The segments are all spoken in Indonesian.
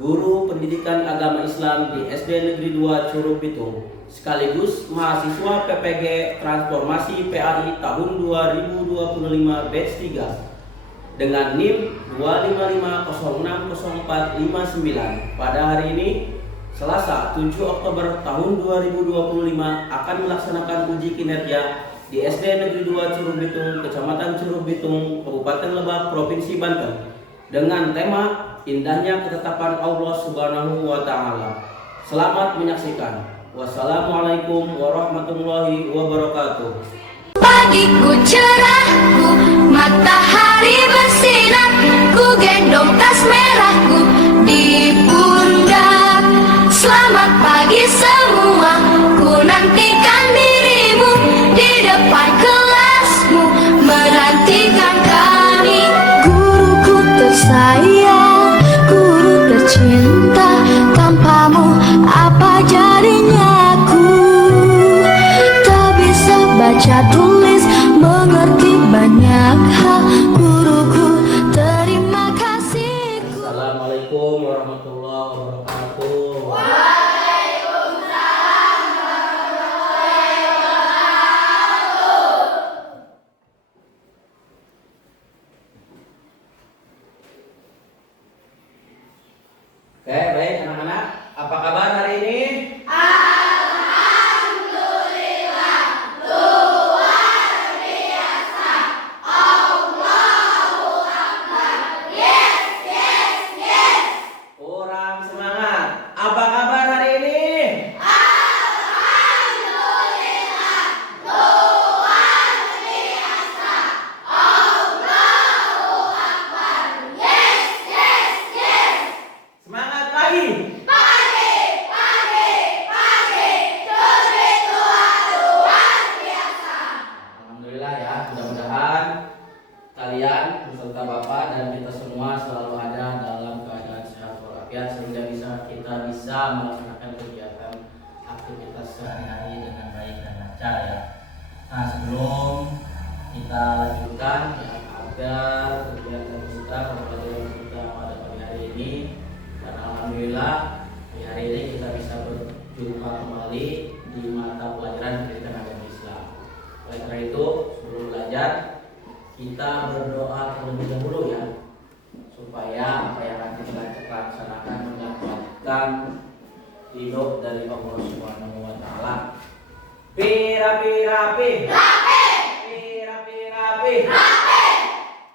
guru pendidikan agama Islam di SD Negeri 2 Curug Bitung, sekaligus mahasiswa PPG Transformasi PAI tahun 2025 batch 3 dengan NIM 255060459. Pada hari ini, Selasa 7 Oktober tahun 2025 akan melaksanakan uji kinerja di SD Negeri 2 Curug Bitung, Kecamatan Curug Bitung, Kabupaten Lebak, Provinsi Banten dengan tema Indahnya Ketetapan Allah Subhanahu wa Ta'ala. Selamat menyaksikan. Wassalamualaikum warahmatullahi wabarakatuh. Pagiku cerahku, matahari bersinar, ku gendong tas merahku di pundak. Selamat pagi semua, ku nantikan dirimu di depan kelasmu, menantikan kami. Guruku tersayang, guru tercinta, tanpamu apa jadinya aku? Tak bisa baca tulis, mengerti banyak hal. Guruku, terima kasih. Assalamualaikum warahmatullahi wabarakatuh. Oke, baik anak-anak, apa kabar hari ini? Kurang semangat. Apa kabar hari ini? Semangat pagi. Alhamdulillah ya, mudah-mudahan kalian beserta Bapak dan kita semua selalu ada dalam keadaan sehat walafiat sehingga kita bisa melaksanakan kegiatan aktivitas sehari-hari dengan baik dan lancar ya. Nah, sebelum kita lanjutkan ya, agar kegiatan kita pembelajaran kita pada pagi hari ini, dan alhamdulillah di hari ini kita bisa berjumpa kembali di mata pelajaran pendidikan agama Islam. Oleh karena itu, sebelum belajar kita berdoa terlebih dahulu ya, supaya apa yang nanti kita laksanakan mendapatkan ridho dari Allah Subhanahu wa Ta'ala. Rapi.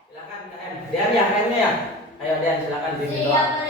Silakan KM. Dian ya, KM-nya ya. Ayo Dian, silakan bimbing doa.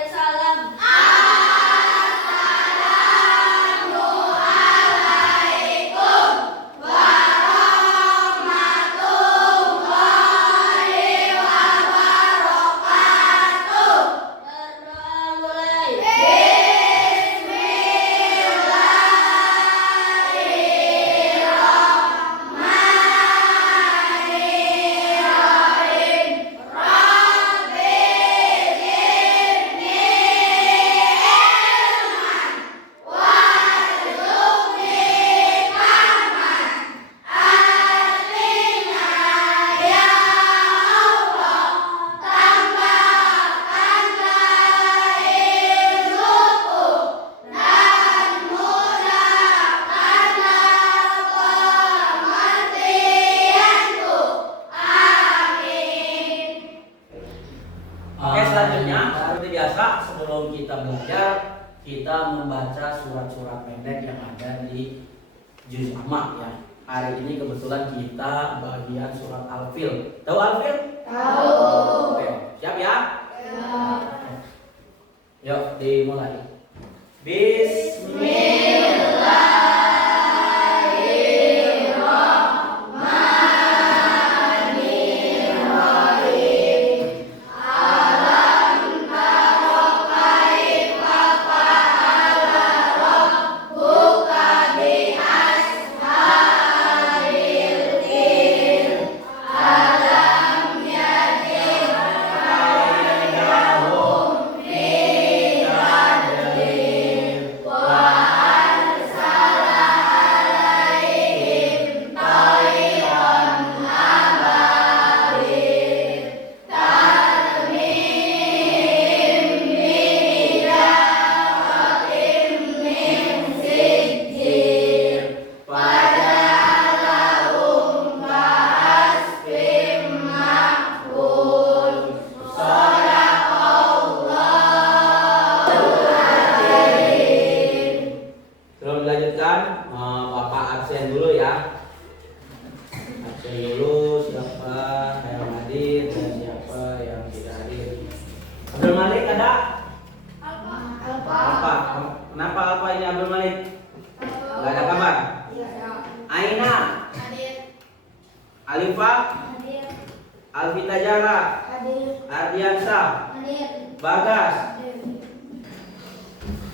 Oke, selanjutnya seperti biasa sebelum kita belajar, kita membaca surat-surat pendek yang ada di juz amma ya. Hari ini kebetulan kita bagian surat Al-Fil. Tahu Al-Fil? Tahu. Oke, siap ya? Yuk dimulai. Bismillah.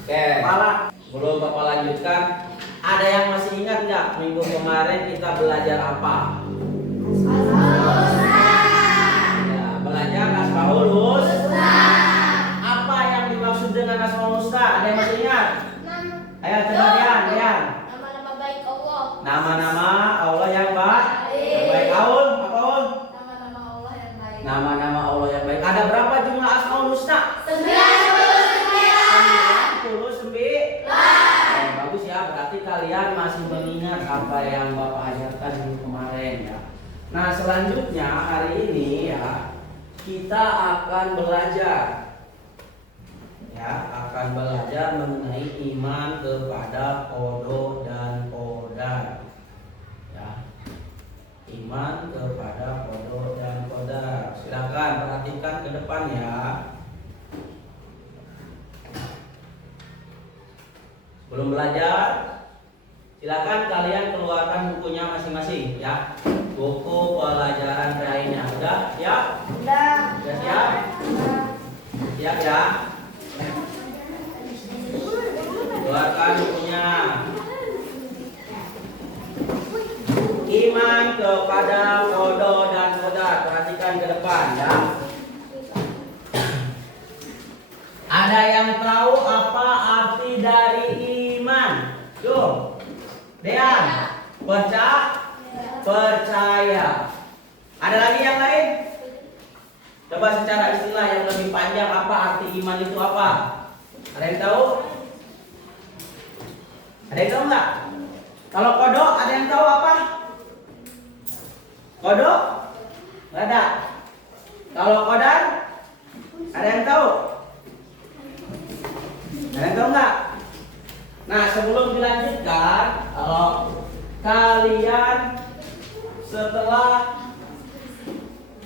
Oke, belum Bapak lanjutkan. Ada yang masih ingat nggak minggu kemarin kita belajar apa? Ya, belajar Asmaul Husna. Apa yang dimaksud dengan Asmaul Husna? Ada yang masih ingat? Ayo coba Dian. Nama-nama baik Allah. Nama-nama Allah yang baik. Yang baik. Aul, apa Aul? Nama-nama Allah yang baik. Nama-nama Allah yang baik. Ada berapa jumlah Asmaul Husna? 99. Bagus ya, berarti kalian masih mengingat apa yang Bapak ajarkan minggu kemarin ya. Nah, selanjutnya hari ini ya kita akan belajar mengenai iman kepada qada dan qadar. Ya. Iman kepada qada dan qadar. Silakan perhatikan ke depan ya. Belum belajar? Silakan kalian keluarkan bukunya masing-masing ya. Buku pelajaran lainnya udah siap? Udah. Sudah siap? Siap ya? Keluarkan bukunya. Iman kepada qada dan qadar. Perhatikan ke depan ya. Ada yang tahu apa arti dari iman? Yuk, Dean, percaya. Ada lagi yang lain? Coba secara istilah yang lebih panjang, apa arti iman itu apa? Ada yang tahu? Ada yang tahu nggak? Kalau kodok, ada yang tahu apa? Kodok? Nggak ada. Kalau kodar, ada yang tahu? Ada yang tahu nggak? Nah, sebelum dilanjutkan, kalau kalian setelah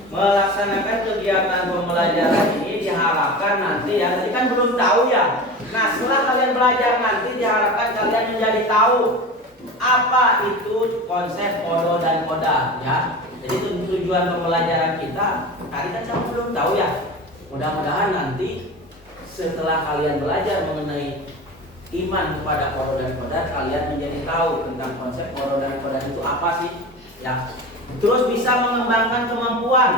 melaksanakan kegiatan pembelajaran ini diharapkan nanti ya, tadi kan belum tahu ya. Nah, setelah kalian belajar nanti diharapkan kalian menjadi tahu apa itu konsep qada dan qadar ya. Jadi tujuan pembelajaran kita tadi kan kamu belum tahu ya. Mudah-mudahan nanti setelah kalian belajar mengenai iman kepada qada dan qadar, kalian menjadi tahu tentang konsep qada dan qadar itu apa sih ya. Terus bisa mengembangkan kemampuan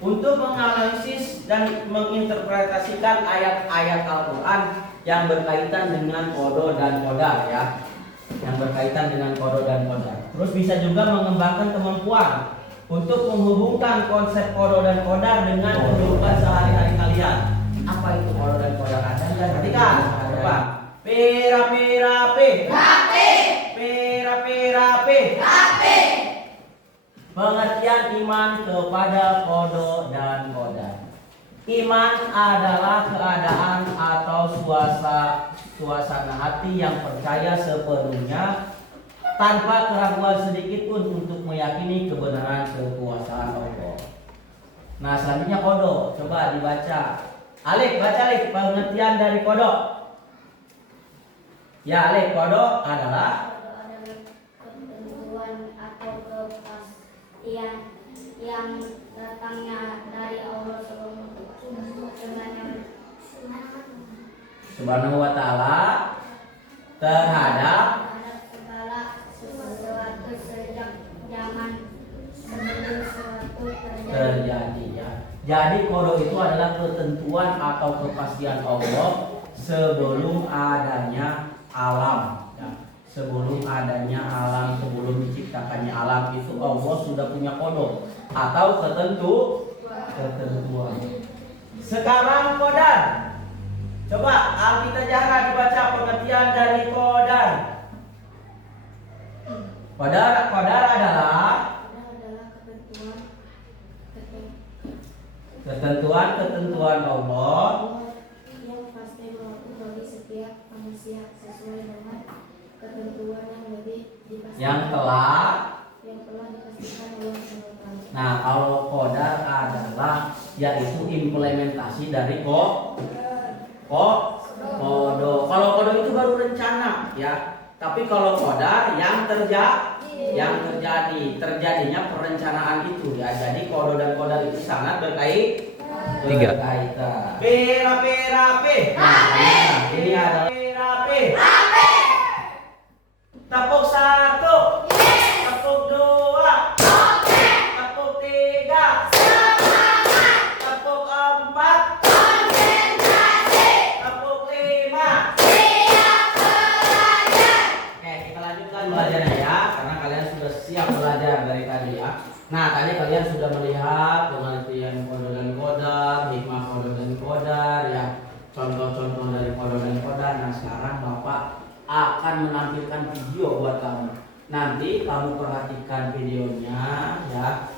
untuk menganalisis dan menginterpretasikan ayat-ayat Al-Quran yang berkaitan dengan qada dan qadar ya. Yang berkaitan dengan qada dan qadar. Terus bisa juga mengembangkan kemampuan untuk menghubungkan konsep qada dan qadar dengan kehidupan sehari-hari kalian. Apa itu qada dan qadar? Ada yang perhatikan? Coba. Pira-pira-pi. Rapi. Pira-pira-pi. Rapi. Pengertian iman kepada qada dan qadar. Iman adalah keadaan atau suasana hati yang percaya sepenuhnya tanpa keraguan sedikit pun untuk meyakini kebenaran kekuasaan Allah. Nah, selanjutnya qada. Coba dibaca. Alif, baca Alif pengertian dari qada. Ya, Alif, qada adalah Ketentuan atau kepastian yang datangnya dari Allah Subhanahu wa ta'ala terhadap segala sesuatu sejak zaman sebelum sesuatu terjadi ya. Jadi qada itu adalah ketentuan atau kepastian Allah sebelum adanya alam ya. Sebelum adanya alam, sebelum diciptakannya alam itu Allah sudah punya qada atau ketentuan. Sekarang qadar. Coba Alfi Tajara dibaca pengertian dari qadar. Qadar adalah ketentuan Allah yang pasti berlaku bagi setiap manusia sesuai dengan ketentuan yang lebih dipastikan yang telah. dipastikan Allah SWT. Nah, kalau qadar adalah yaitu implementasi dari qada. Kalau qada itu baru rencana ya. Tapi kalau qadar yang terjadinya perencanaan itu ya. Jadi qada dan qadar itu sangat berkaitan. Tiga. Berkaitan. P. Nah, ini adalah P. Tepuk 1. Tepuk 2. Tepuk 3. Tepuk 4. Tepuk 5. Oke, kita lanjutkan belajarnya ya, karena kalian sudah siap belajar dari tadi ya. Nah, tadi kalian sudah melihat pengertian kode dan kodar, hikmah kode dan kodar ya, contoh-contoh dari kode dan kodar. Nah, sekarang Bapak akan menampilkan video buat kamu. Nanti kamu perhatikan videonya ya.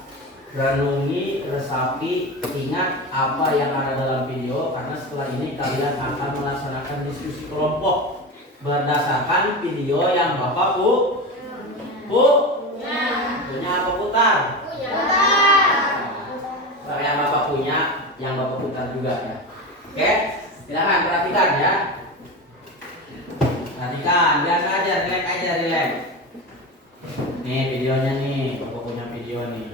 Renungi, resapi, ingat apa yang ada dalam video, karena setelah ini kalian akan melaksanakan diskusi kelompok berdasarkan video yang Bapak punya apa putar? Yang Bapak punya, yang Bapak putar juga ya. Oke, silakan perhatikan ya. Perhatikan, biasa aja, relax. Nih videonya nih, Bapak punya video nih.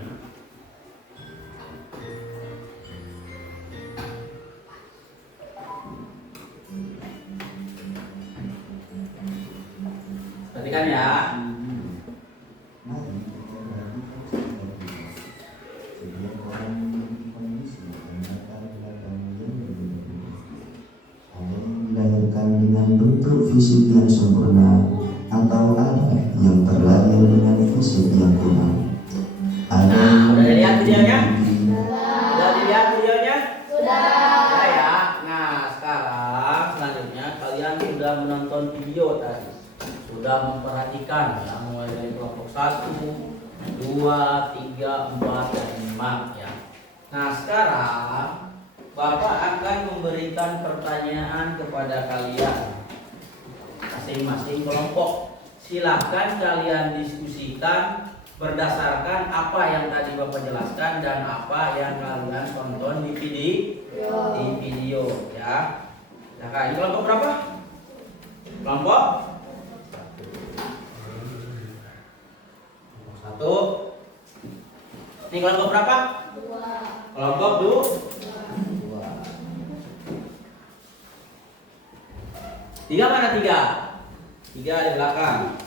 Perhatikan ya. Dilahirkan dengan bentuk fisik yang sempurna atau ada yang terlahir dengan fisik yang kurang. Nah, udah dilihat videonya? Sudah dilihat videonya? Sudah ya. Nah, sekarang selanjutnya kalian sudah menonton video tadi, sudah memperhatikan ya, mulai dari kelompok 1, 2, 3, 4, dan 5 ya. Nah, sekarang Bapak akan memberikan pertanyaan kepada kalian masing-masing kelompok. Silahkan kalian diskusikan berdasarkan apa yang tadi Bapak jelaskan dan apa yang kalian tonton di video ya. Nah, ini kelompok berapa? Kelompok 1. Ini kelompok berapa? 2. Kelompok 2. 3 mana 3? 3 di belakang.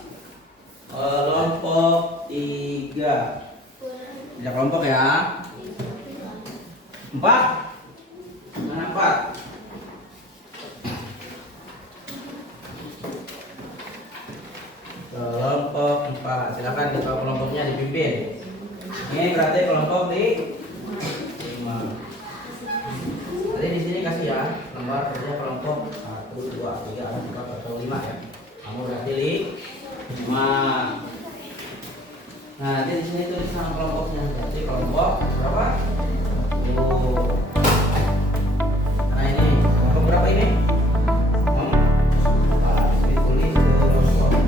Kelompok 3. Ada kelompok ya. 4. Mana 4? Kelompok 4. Silakan kalau kelompoknya dipimpin. Ini berarti kelompok di 5. Tadi di sini kasih ya nomor kerja kelompok 1, 2, 3, 4 atau 5 ya. Kamu udah pilih 5. Nah, nanti di sini tulis nama kelompoknya. Jadi kelompok berapa? 1. Nah, ini kelompok berapa ini? Ditulis kelompok 4.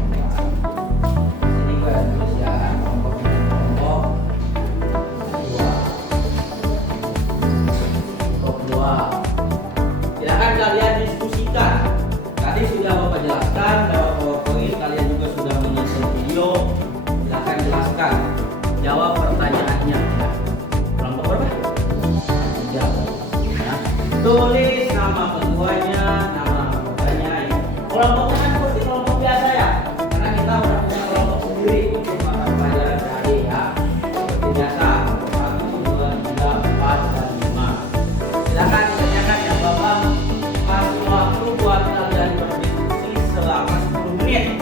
Sini gue tulis ya kelompoknya, kelompok 2. Kelompok 2. Silakan kalian diskusikan. Tadi sudah Bapak jelaskan lewat PowerPoint, kalian juga sudah menonton video. Silakan jelaskan, jawab pertanyaannya. Kelompok berapa? 3. Ya. Tulis nama ketuanya, nama anggotanya. Ya. Kelompoknya kan seperti kelompok biasa ya, karena kita udah punya kelompok sendiri untuk mata pelajaran tadi ya. Seperti biasa, 1, 2, 3, 4, dan 5. Silakan ditanyakan ya Bapak. Kasih waktu buat kalian berdiskusi selama 10 menit.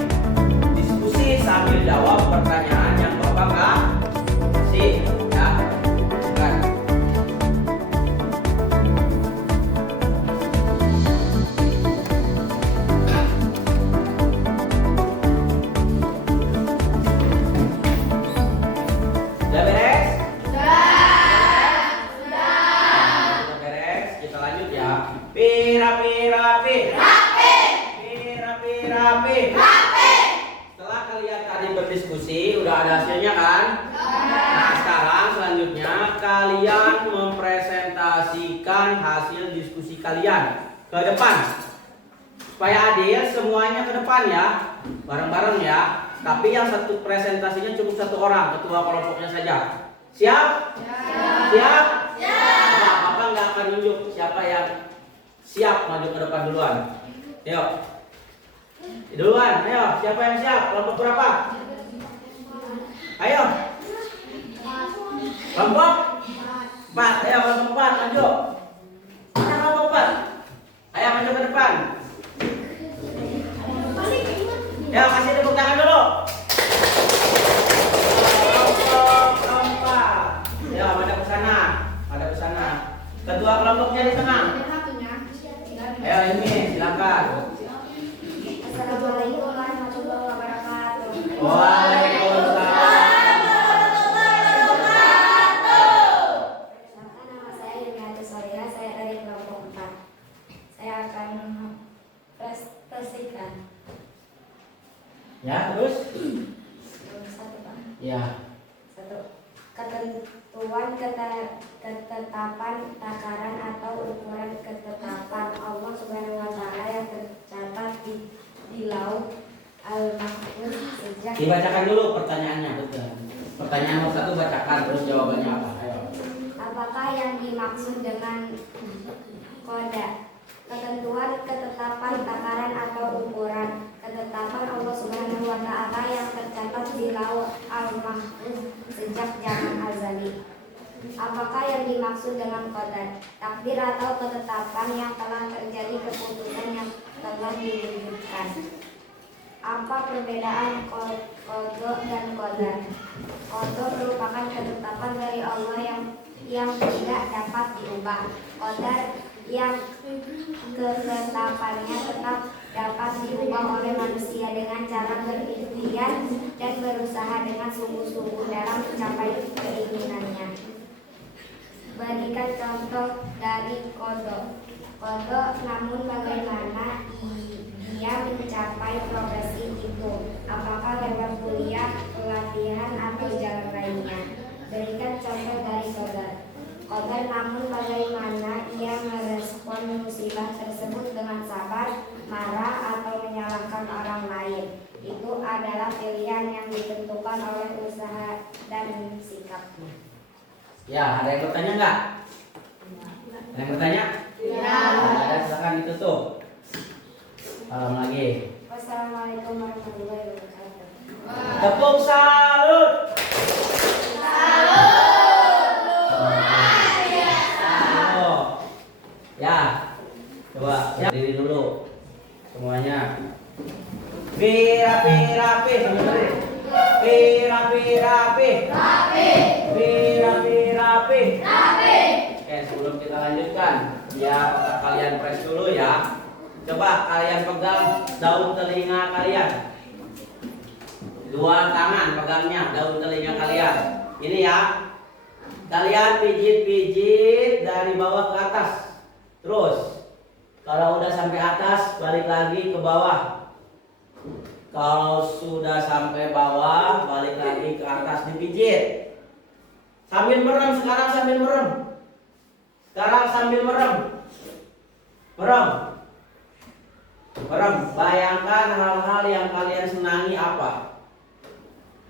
Diskusi sambil jawab pertanyaan yang Bapak kasih ya. Kan. Sudah beres? Sudah beres. Kita lanjut ya. Rapi. Setelah kalian tadi berdiskusi, udah ada hasilnya kan? Nah, sekarang selanjutnya kalian mempresentasikan hasil diskusi kalian ke depan. Supaya adil, semuanya ke depan ya, bareng-bareng ya. Tapi yang satu presentasinya cukup 1 orang, ketua kelompoknya saja. Siap? Siap? Nah, Bapak nggak akan akan nunjuk siapa yang siap maju ke depan duluan. Ayo. Duluan, ayo. Siapa yang siap? Kelompok berapa? Ayo. Kelompok 4. Ayo kelompok 4 maju. Mana kelompok 4? Ayo maju ke depan. Ya, kasih tepuk tangan dulu. Kelompok. Ya, pada ke sana. Pada ke sana. Ketua kelompoknya di tengah. Ayo ini, silakan. Assalamualaikum warahmatullahi wabarakatuh. Waalaikumsalam. Nama saya Yuniati Soria, saya dari kelompok 4. Saya akan presentasikan. Ya, terus? Satu, Pak. Ya. Satu. Ketentuan ketetapan takaran atau ukuran ketetapan Allah Subhanahu wa taala yang tercatat di Lauh Al-Mahfuz sejak. Dibacakan dulu pertanyaannya, betul. Pertanyaan nomor 1 bacakan, terus jawabannya apa? Ayo. Apakah yang dimaksud dengan koda? Ketentuan ketetapan takaran atau ukuran ketetapan Allah Subhanahu wa taala yang tercatat di Lauh Al-Mahfuz sejak zaman azali. Apakah yang dimaksud dengan qadar? Takdir atau ketetapan yang telah terjadi, keputusan yang telah diwujudkan. Apa perbedaan qada dan qadar? Qada merupakan ketetapan dari Allah yang tidak dapat diubah. Qadar yang ketetapannya tetap dapat diubah oleh manusia dengan cara berikhtiar dan berusaha dengan sungguh-sungguh dalam mencapai keinginannya. Bagikan contoh dari qada. Qada, namun bagaimana ia mencapai progresi itu? Apakah lewat kuliah, pelatihan, atau jalan lainnya? Berikan contoh dari qadar. Qadar, namun bagaimana ia merespon musibah tersebut dengan sabar, marah, atau menyalahkan orang lain? Itu adalah pilihan yang ditentukan oleh usaha dan sikapnya. Ya, ada yang bertanya enggak? Ada yang bertanya? Ya. Ada, silakan ditutup. Salam lagi. Wassalamualaikum warahmatullahi wabarakatuh. Tepuk salut. Salut. Ya. Coba diri dulu. Semuanya. Rapi sambil berdiri. Rapi. Oke, sebelum kita lanjutkan, biar otak kalian fresh dulu ya. Coba kalian pegang daun telinga kalian. 2 tangan pegangnya daun telinga kalian. Ini ya. Kalian pijit-pijit dari bawah ke atas. Terus, kalau udah sampai atas, balik lagi ke bawah. Kalau sudah sampai bawah, balik lagi ke atas, dipijit. Sambil merem, sekarang sambil merem. Merem. Bayangkan hal-hal yang kalian senangi apa?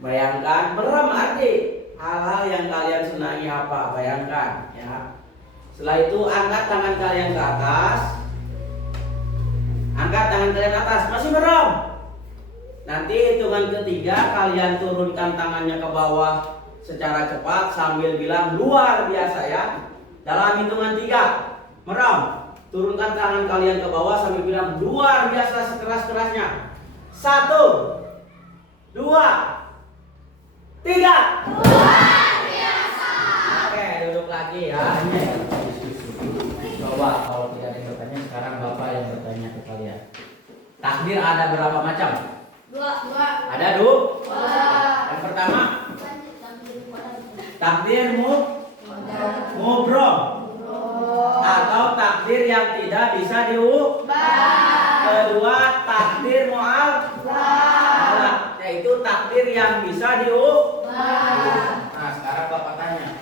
Bayangkan, merem arti hal-hal yang kalian senangi apa? Bayangkan ya. Setelah itu angkat tangan kalian ke atas. Masih merem. Nanti hitungan ketiga kalian turunkan tangannya ke bawah secara cepat sambil bilang luar biasa ya. Dalam hitungan 3, merem. Turunkan tangan kalian ke bawah sambil bilang luar biasa sekeras-kerasnya. 1, 2, 3. Luar biasa. Oke, duduk lagi ya. Coba kalau tidak ada yang bertanya, sekarang Bapak yang bertanya ke kalian. Takdir ada berapa macam? 2. Ada 2. Yang pertama, takdir mubrom atau takdir yang tidak bisa diubah. Kedua, takdir mu'allaq, yaitu takdir yang bisa diubah. Nah, sekarang Bapak tanya.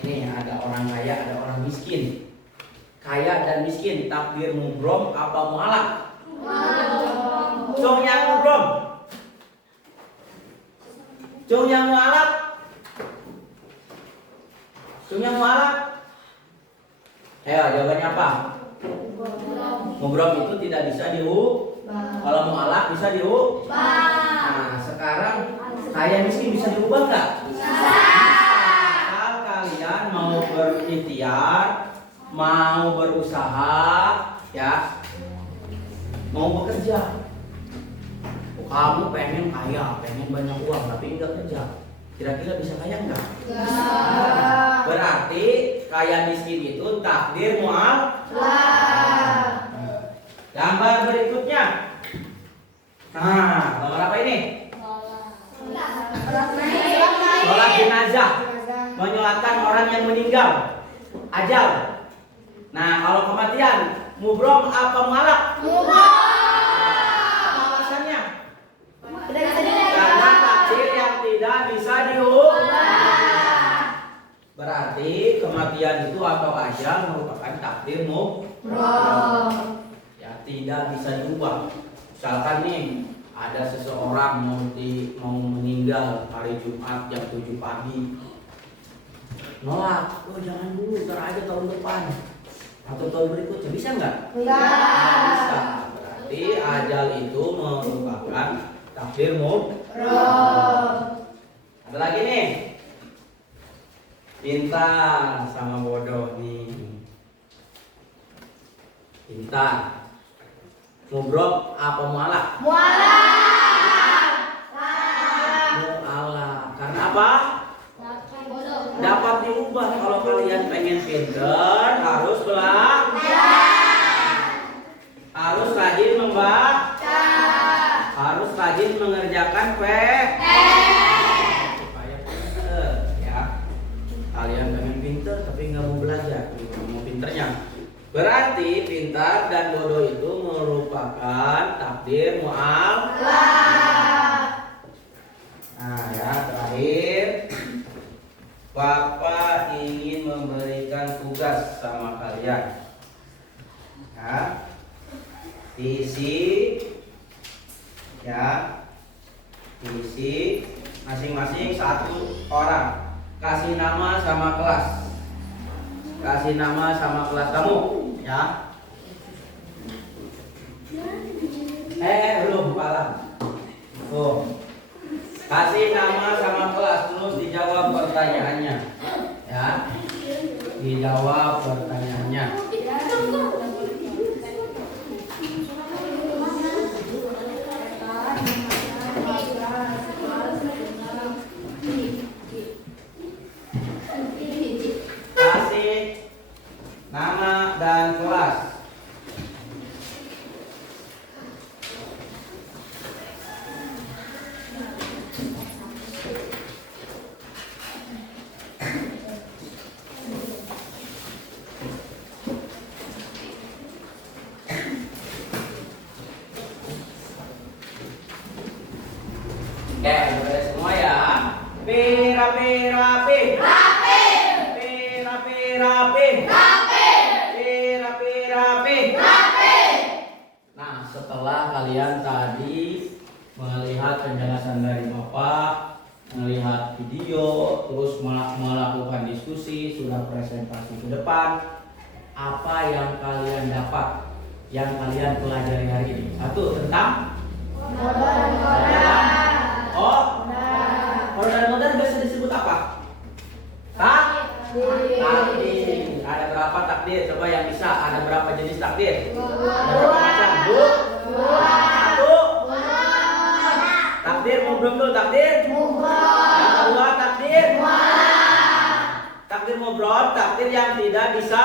Ini ada orang kaya, ada orang miskin. Kaya dan miskin, takdir mubrom apa mu'allaq? Cung yang mubrom. Cung yang mu'allaq. Ayo, jawabannya apa? Mubrom itu tidak bisa diubah. Kalau mu'alaf bisa diubah. Nah, sekarang kaya miskin bisa diubah nggak? Bisa. Asal kalian mau berikhtiar, mau berusaha, ya, mau bekerja. Kamu pengen kaya, pengen banyak uang, tapi nggak kerja. Kira-kira bisa kaya nggak? Berarti kaya miskin itu takdir mu'alaf. Gambar berikutnya. Nah, gambar apa ini? Sholat jenazah. Menyolatkan orang yang meninggal. Ajal. Nah, kalau kematian, mubrom apa mu'alaf? Alasannya? Karena takdir yang tidak bisa diubah. Berarti kematian itu atau ajal merupakan takdir mubrom. Ya, tidak bisa diubah. Misalkan nih ada seseorang mau meninggal hari Jumat jam 7 pagi. Nolak, oh jangan dulu, ntar aja tahun depan atau tahun berikutnya, bisa nggak? Nggak bisa. Berarti ajal itu merupakan takdir mubrom. Ada lagi nih, pintar sama bodoh nih. Pintar. Mubrom apa mu'alaf? Mu'alaf. Karena apa? Dapat diubah. Kalau kalian pengen pintar, harus belajar. Harus rajin membaca. Harus rajin mengerjakan PR. Supaya pintar, ya. Kalian pengen pintar tapi nggak mau belajar, nggak mau pinternya. Berarti pintar dan bodoh itu merupakan takdir mu'alaf. Nah, ya, terakhir Bapak ingin memberikan tugas sama kalian. Ya. Diisi, ya. Diisi masing-masing satu orang. Kasih nama sama kelas. Kasih nama sama kelas kamu, ya. Belum pala. Tuh. Kasih nama sama kelas, terus dijawab pertanyaannya, ya. Dijawab pertanyaannya. Nama dan kelas. Oke, udah semua ya. Rapi. Nah, setelah kalian tadi melihat penjelasan dari Bapak, melihat video, terus melakukan diskusi, sudah presentasi ke depan, apa yang kalian dapat, yang kalian pelajari hari ini? Satu, tentang modal biasa disebut apa? Takdir. Ada berapa takdir? Coba yang bisa. Ada berapa jenis takdir? Ada berapa macam? Satu. Takdir mubrom dulu. Takdir yang kedua takdir takdir mubrom, takdir yang tidak bisa.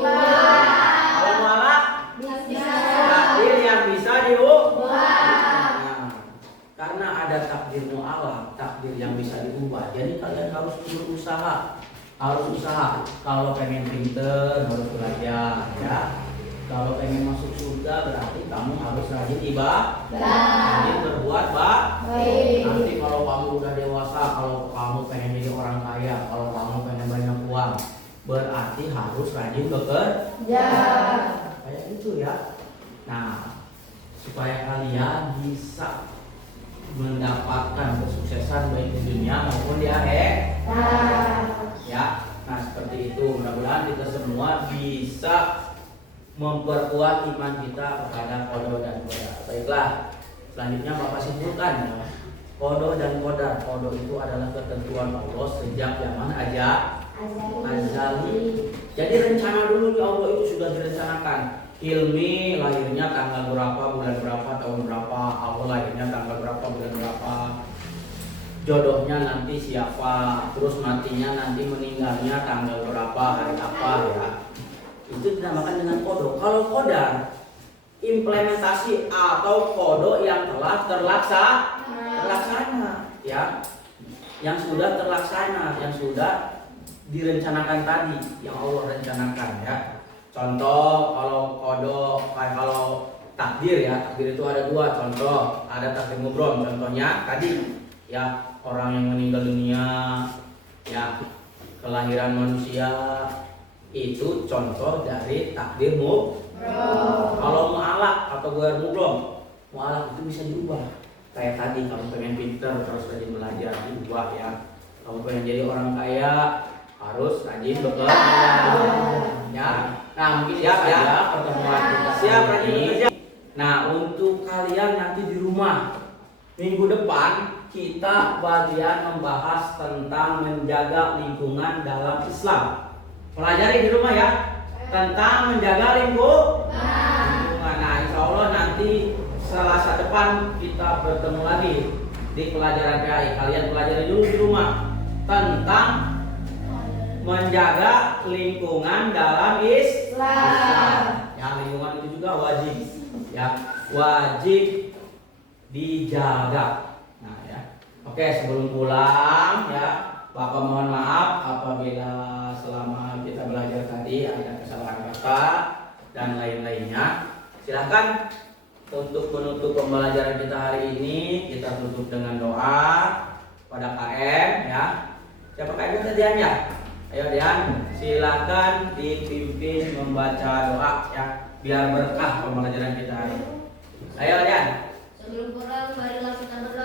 Kalau mu'alaf, takdir yang bisa diubah. Karena ada takdir mu'alaf, takdir yang bisa diubah. Jadi kalian harus berusaha, Kalau pengen pinter harus belajar, ya. Kalau pengen masuk surga berarti kamu harus rajin ibadah, rajin berbuat baik. Nanti kalau kamu udah dewasa, kalau kamu pengen jadi orang kaya, kalau kamu pengen banyak uang, berarti harus rajin bekerja. Kayak gitu ya. Nah, supaya kalian bisa mendapatkan kesuksesan baik di dunia maupun di akhirat. Ya, Nah seperti itu, mudah-mudahan kita semua bisa memperkuat iman kita kepada qada dan qadar. Baiklah, selanjutnya Bapak simpulkan ya. Qada dan qadar. Qada itu adalah ketentuan Allah sejak zaman azali. Jadi rencana dulu di Allah itu sudah direncanakan. Hilmi lahirnya tanggal berapa, bulan berapa, tahun berapa. Allah lahirnya tanggal berapa, bulan berapa. Jodohnya nanti siapa, terus matinya nanti meninggalnya tanggal berapa, hari apa ya. Itu dinamakan dengan kodo. Kalau qadar implementasi atau kodo yang telah terlaksana ya, yang sudah terlaksana, yang sudah direncanakan tadi, yang Allah rencanakan ya. Contoh kalau kodo, kalau takdir ya, takdir itu ada dua contoh, ada takdir mubrom, contohnya tadi ya, orang yang meninggal dunia ya, kelahiran manusia, itu contoh dari takdir mubrom. Kalau mu'alaq atau ghair mubrom, mu'alaq itu bisa diubah. Kayak tadi kamu pengen pinter terus rajin belajar, diubah ya. Kamu pengen jadi orang kaya, harus rajin bekerja ya. Nah mungkin siap ya pertemuan kita siap rajin bekerja. Nah untuk kalian nanti di rumah minggu depan kita bagian membahas tentang menjaga lingkungan dalam Islam. Pelajari di rumah ya tentang menjaga lingkungan. Nah insya Allah nanti Selasa depan kita bertemu lagi di pelajaran PAI. Kalian pelajari dulu di rumah tentang menjaga lingkungan dalam Islam. Ya, lingkungan itu juga wajib ya, wajib dijaga. Nah ya, oke, sebelum pulang ya, Bapak mohon maaf apabila selama kita belajar tadi ada kesalahan kata dan lain-lainnya. Silahkan untuk menutup pembelajaran kita hari ini, kita tutup dengan doa pada KM ya. Siapa KM tadi ya? Ayo Dian, silakan dipimpin membaca doa ya, biar berkah pembelajaran kita hari ini. Ayo Dian. Sebelum pulang, marilah kita berdoa.